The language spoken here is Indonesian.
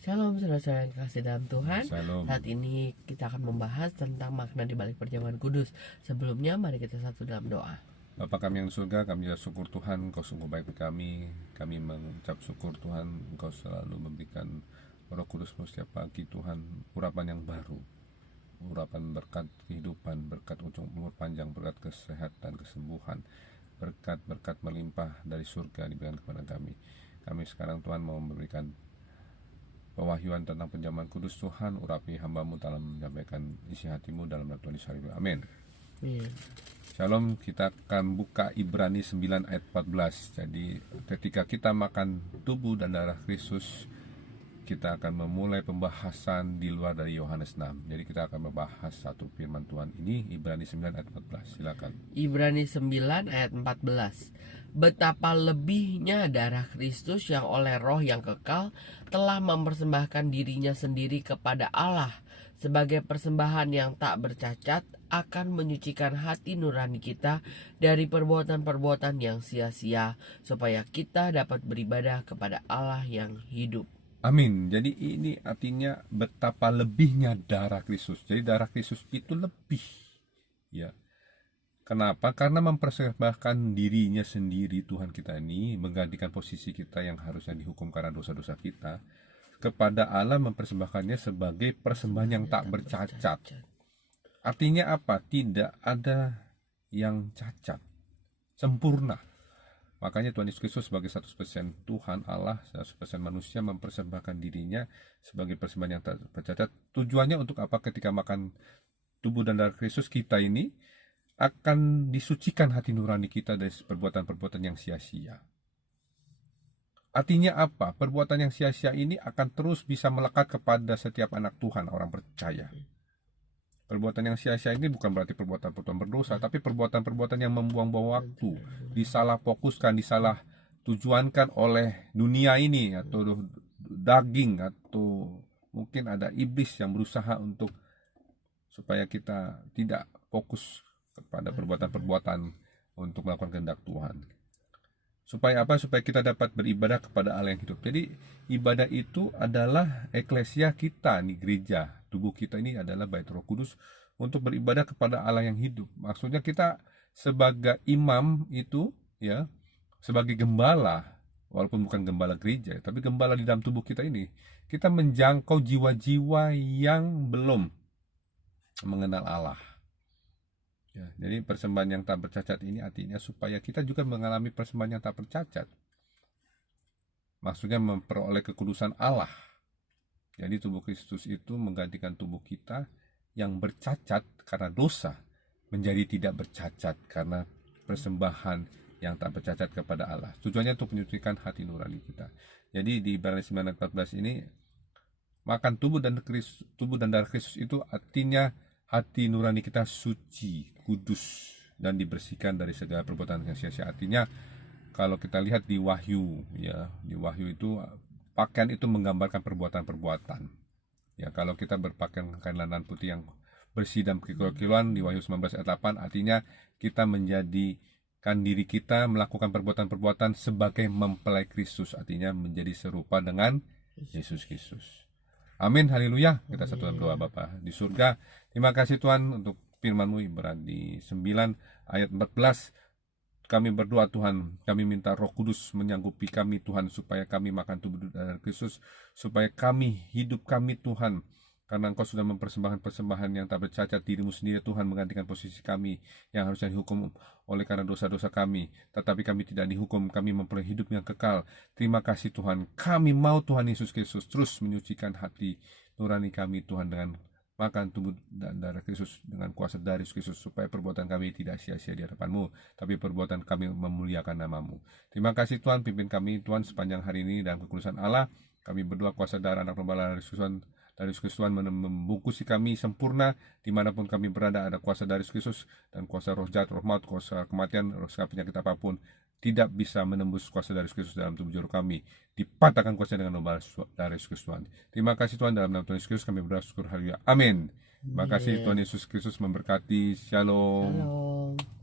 Shalom saudara-saudara yang kasih dalam Tuhan. Shalom. Saat ini kita akan membahas tentang makna di balik perjamuan kudus. Sebelumnya mari kita satu dalam doa. Bapa kami yang di surga, kami syukur Tuhan, Engkau sungguh baik bagi kami. Kami mengucap syukur Tuhan, Engkau selalu memberikan Roh Kudus-Mu setiap pagi Tuhan, urapan yang baru, urapan berkat kehidupan, berkat ujung umur panjang, berkat kesehatan, kesembuhan, berkat-berkat melimpah dari surga diberikan kepada kami. Kami sekarang Tuhan mau memberikan pewahyuan tentang penjamuan kudus. Tuhan, urapi hamba-Mu dalam menyampaikan isi hati-Mu dalam nama Tuhan Yesus. Amin. Shalom, kita akan buka Ibrani 9 ayat 14. Jadi ketika kita makan tubuh dan darah Kristus, kita akan memulai pembahasan di luar dari Yohanes 6. Jadi kita akan membahas satu firman Tuhan ini, Ibrani 9 ayat 14. Silakan. Ibrani 9 ayat 14. Betapa lebihnya darah Kristus yang oleh roh yang kekal telah mempersembahkan dirinya sendiri kepada Allah sebagai persembahan yang tak bercacat, akan menyucikan hati nurani kita dari perbuatan-perbuatan yang sia-sia, supaya kita dapat beribadah kepada Allah yang hidup. Amin. Jadi ini artinya betapa lebihnya darah Kristus. Jadi darah Kristus itu lebih, ya. Kenapa? Karena mempersembahkan dirinya sendiri, Tuhan kita ini menggantikan posisi kita yang harusnya dihukum karena dosa-dosa kita, kepada Allah mempersembahkannya sebagai persembahan yang tak bercacat. Artinya apa? Tidak ada yang cacat, sempurna. Makanya Tuhan Yesus Kristus sebagai 100% Tuhan Allah, 100% manusia, mempersembahkan dirinya sebagai persembahan yang tak bercacat. Tujuannya untuk apa? Ketika makan tubuh dan darah Kristus, kita ini akan disucikan hati nurani kita dari perbuatan-perbuatan yang sia-sia. Artinya apa? Perbuatan yang sia-sia ini akan terus bisa melekat kepada setiap anak Tuhan, orang percaya. Perbuatan yang sia-sia ini bukan berarti perbuatan-perbuatan berdosa, tapi perbuatan-perbuatan yang membuang-buang waktu, disalah fokuskan, disalah tujuankan oleh dunia ini, atau daging, atau mungkin ada iblis yang berusaha untuk supaya kita tidak fokus kepada perbuatan-perbuatan untuk melakukan kehendak Tuhan. Supaya apa? Supaya kita dapat beribadah kepada Allah yang hidup. Jadi ibadah itu adalah eklesia kita nih, gereja. Tubuh kita ini adalah bait Roh Kudus untuk beribadah kepada Allah yang hidup. Maksudnya kita sebagai imam itu, ya, sebagai gembala, walaupun bukan gembala gereja, tapi gembala di dalam tubuh kita ini, kita menjangkau jiwa-jiwa yang belum mengenal Allah. Ya, jadi persembahan yang tak bercacat ini artinya supaya kita juga mengalami persembahan yang tak bercacat. Maksudnya memperoleh kekudusan Allah. Jadi tubuh Kristus itu menggantikan tubuh kita yang bercacat karena dosa menjadi tidak bercacat karena persembahan yang tak bercacat kepada Allah. Tujuannya untuk menyucikan hati nurani kita. Jadi di Ibrani 9:14 ini, makan tubuh dan darah Kristus itu artinya hati nurani kita suci, kudus, dan dibersihkan dari segala perbuatan yang sia-sia. Artinya kalau kita lihat di Wahyu, ya, di Wahyu itu pakaian itu menggambarkan perbuatan-perbuatan. Ya, kalau kita berpakaian kain lanan putih yang bersih dan berkilau-kilauan di Wahyu 19 ayat 8, artinya kita menjadikan diri kita melakukan perbuatan-perbuatan sebagai mempelai Kristus, artinya menjadi serupa dengan Yesus Kristus. Amin, haleluya. Kita satu dalam doa. Bapa di surga, terima kasih Tuhan untuk firman-Mu Ibrani 9 ayat 14. Kami berdoa Tuhan, kami minta Roh Kudus menyanggupi kami Tuhan, supaya kami makan tubuh dan Kristus, supaya kami, hidup kami Tuhan, karena Engkau sudah mempersembahkan persembahan yang tak bercacat, diri-Mu sendiri Tuhan menggantikan posisi kami yang harusnya dihukum oleh karena dosa-dosa kami. Tetapi kami tidak dihukum, kami memperoleh hidup yang kekal. Terima kasih Tuhan. Kami mau Tuhan Yesus Kristus terus menyucikan hati nurani kami Tuhan dengan makan tubuh dan darah Kristus, dengan kuasa dari Kristus, supaya perbuatan kami tidak sia-sia di hadapan-Mu, tapi perbuatan kami memuliakan nama-Mu. Terima kasih Tuhan, pimpin kami Tuhan sepanjang hari ini dalam kekudusan Allah. Kami berdoa kuasa darah anak domba dari Kristus Tuhan membungkusi kami sempurna dimanapun kami berada. Ada kuasa dari Kristus dan kuasa roh jahat, roh maut, kuasa kematian, roh penyakit apapun tidak bisa menembus kuasa dari Kristus dalam tubuh jiwa kami. Dipatahkan kuasa dengan nomor dari Kristus Tuhan. Terima kasih Tuhan, dalam nama Tuhan Yesus Kristus kami berdoa, syukur, haleluya, amin. Terima kasih Tuhan Yesus Kristus memberkati. Shalom. Shalom.